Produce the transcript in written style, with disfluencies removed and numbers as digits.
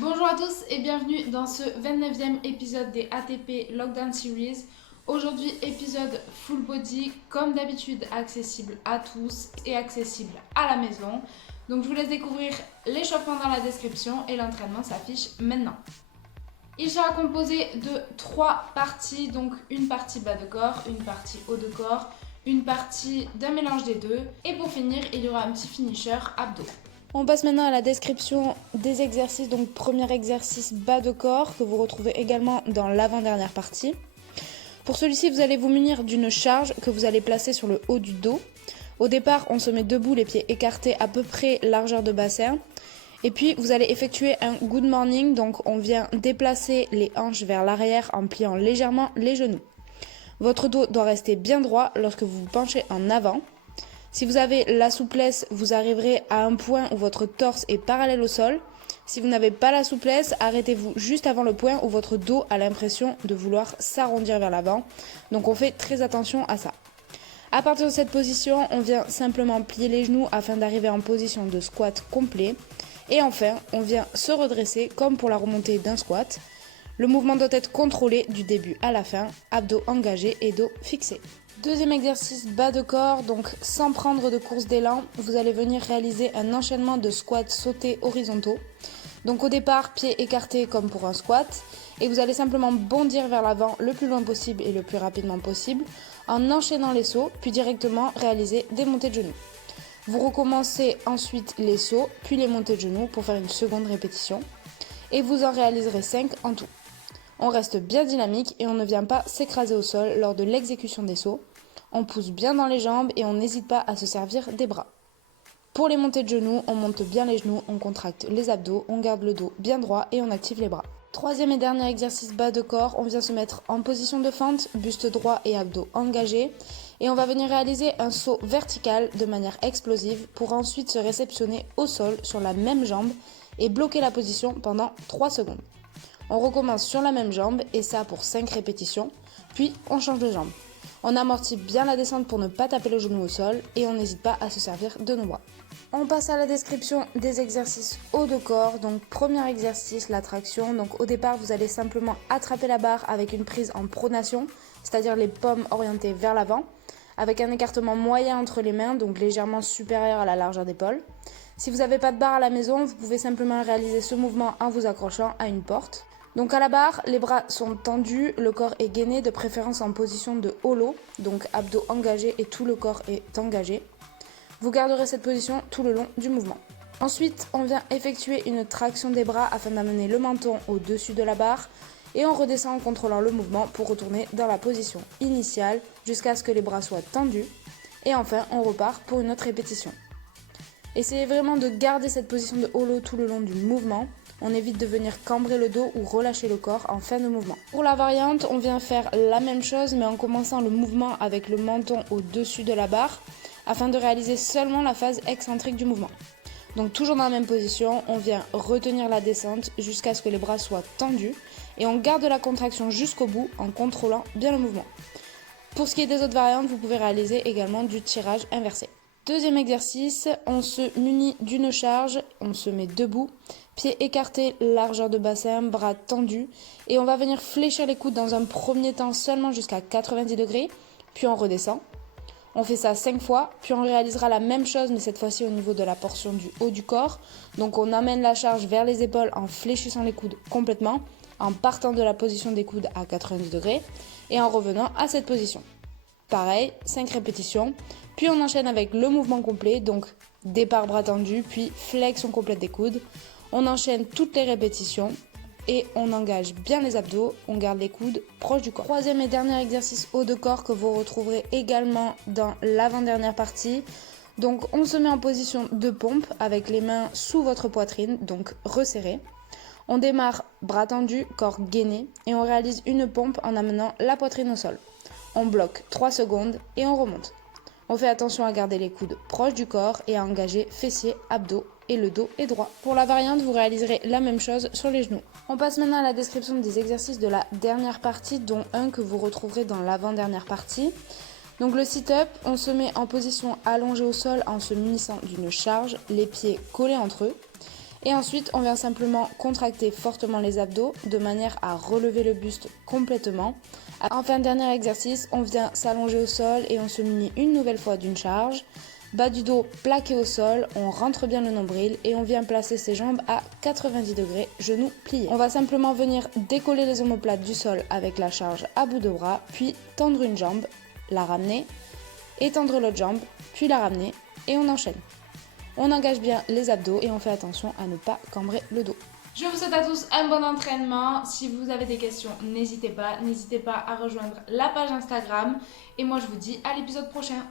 Bonjour à tous et bienvenue dans ce 29e épisode des ATP Lockdown Series. Aujourd'hui, épisode full body, comme d'habitude accessible à tous et accessible à la maison. Donc je vous laisse découvrir l'échauffement dans la description et l'entraînement s'affiche maintenant. Il sera composé de 3 parties, donc une partie bas de corps, une partie haut de corps, une partie d'un mélange des deux. Et pour finir, il y aura un petit finisher abdos. On passe maintenant à la description des exercices. Donc premier exercice bas de corps que vous retrouvez également dans l'avant-dernière partie. Pour celui-ci, vous allez vous munir d'une charge que vous allez placer sur le haut du dos. Au départ, on se met debout, les pieds écartés à peu près largeur de bassin. Et puis, vous allez effectuer un good morning. Donc, on vient déplacer les hanches vers l'arrière en pliant légèrement les genoux. Votre dos doit rester bien droit lorsque vous vous penchez en avant. Si vous avez la souplesse, vous arriverez à un point où votre torse est parallèle au sol. Si vous n'avez pas la souplesse, arrêtez-vous juste avant le point où votre dos a l'impression de vouloir s'arrondir vers l'avant. Donc on fait très attention à ça. À partir de cette position, on vient simplement plier les genoux afin d'arriver en position de squat complet. Et enfin, on vient se redresser comme pour la remontée d'un squat. Le mouvement doit être contrôlé du début à la fin, abdos engagés et dos fixé. Deuxième exercice bas de corps, donc sans prendre de course d'élan, vous allez venir réaliser un enchaînement de squats sautés horizontaux. Donc au départ, pieds écartés comme pour un squat, et vous allez simplement bondir vers l'avant le plus loin possible et le plus rapidement possible en enchaînant les sauts, puis directement réaliser des montées de genoux. Vous recommencez ensuite les sauts, puis les montées de genoux pour faire une seconde répétition, et vous en réaliserez 5 en tout. On reste bien dynamique et on ne vient pas s'écraser au sol lors de l'exécution des sauts. On pousse bien dans les jambes et on n'hésite pas à se servir des bras. Pour les montées de genoux, on monte bien les genoux, on contracte les abdos, on garde le dos bien droit et on active les bras. Troisième et dernier exercice bas de corps, on vient se mettre en position de fente, buste droit et abdos engagés. Et on va venir réaliser un saut vertical de manière explosive pour ensuite se réceptionner au sol sur la même jambe et bloquer la position pendant 3 secondes. On recommence sur la même jambe et ça pour 5 répétitions, puis on change de jambe. On amortit bien la descente pour ne pas taper le genou au sol et on n'hésite pas à se servir de nos bras. On passe à la description des exercices haut de corps. Donc premier exercice, la traction. Donc au départ, vous allez simplement attraper la barre avec une prise en pronation, c'est-à-dire les paumes orientées vers l'avant, avec un écartement moyen entre les mains, donc légèrement supérieur à la largeur d'épaule. Si vous n'avez pas de barre à la maison, vous pouvez simplement réaliser ce mouvement en vous accrochant à une porte. Donc à la barre, les bras sont tendus, le corps est gainé, de préférence en position de holo, donc abdos engagés et tout le corps est engagé. Vous garderez cette position tout le long du mouvement. Ensuite, on vient effectuer une traction des bras afin d'amener le menton au-dessus de la barre et on redescend en contrôlant le mouvement pour retourner dans la position initiale jusqu'à ce que les bras soient tendus. Et enfin, on repart pour une autre répétition. Essayez vraiment de garder cette position de holo tout le long du mouvement. On évite de venir cambrer le dos ou relâcher le corps en fin de mouvement. Pour la variante, on vient faire la même chose mais en commençant le mouvement avec le menton au-dessus de la barre afin de réaliser seulement la phase excentrique du mouvement. Donc toujours dans la même position, on vient retenir la descente jusqu'à ce que les bras soient tendus et on garde la contraction jusqu'au bout en contrôlant bien le mouvement. Pour ce qui est des autres variantes, vous pouvez réaliser également du tirage inversé. Deuxième exercice, on se munit d'une charge, on se met debout, pieds écartés, largeur de bassin, bras tendus et on va venir fléchir les coudes dans un premier temps seulement jusqu'à 90 degrés, puis on redescend. On fait ça 5 fois, puis on réalisera la même chose mais cette fois-ci au niveau de la portion du haut du corps. Donc on amène la charge vers les épaules en fléchissant les coudes complètement, en partant de la position des coudes à 90 degrés et en revenant à cette position. Pareil, 5 répétitions, puis on enchaîne avec le mouvement complet, donc départ bras tendus, puis flexion complète des coudes. On enchaîne toutes les répétitions et on engage bien les abdos, on garde les coudes proches du corps. Troisième et dernier exercice haut de corps que vous retrouverez également dans l'avant-dernière partie. Donc on se met en position de pompe avec les mains sous votre poitrine, donc resserrées. On démarre bras tendus, corps gainé et on réalise une pompe en amenant la poitrine au sol. On bloque 3 secondes et on remonte. On fait attention à garder les coudes proches du corps et à engager fessiers, abdos et le dos est droit. Pour la variante, vous réaliserez la même chose sur les genoux. On passe maintenant à la description des exercices de la dernière partie, dont un que vous retrouverez dans l'avant-dernière partie. Donc le sit-up, on se met en position allongée au sol en se munissant d'une charge, les pieds collés entre eux. Et ensuite, on vient simplement contracter fortement les abdos de manière à relever le buste complètement. Enfin, dernier exercice, on vient s'allonger au sol et on se munit une nouvelle fois d'une charge. Bas du dos plaqué au sol, on rentre bien le nombril et on vient placer ses jambes à 90 degrés, genoux pliés. On va simplement venir décoller les omoplates du sol avec la charge à bout de bras, puis tendre une jambe, la ramener, étendre l'autre jambe, puis la ramener et on enchaîne. On engage bien les abdos et on fait attention à ne pas cambrer le dos. Je vous souhaite à tous un bon entraînement. Si vous avez des questions, n'hésitez pas à rejoindre la page Instagram. Et moi, je vous dis à l'épisode prochain.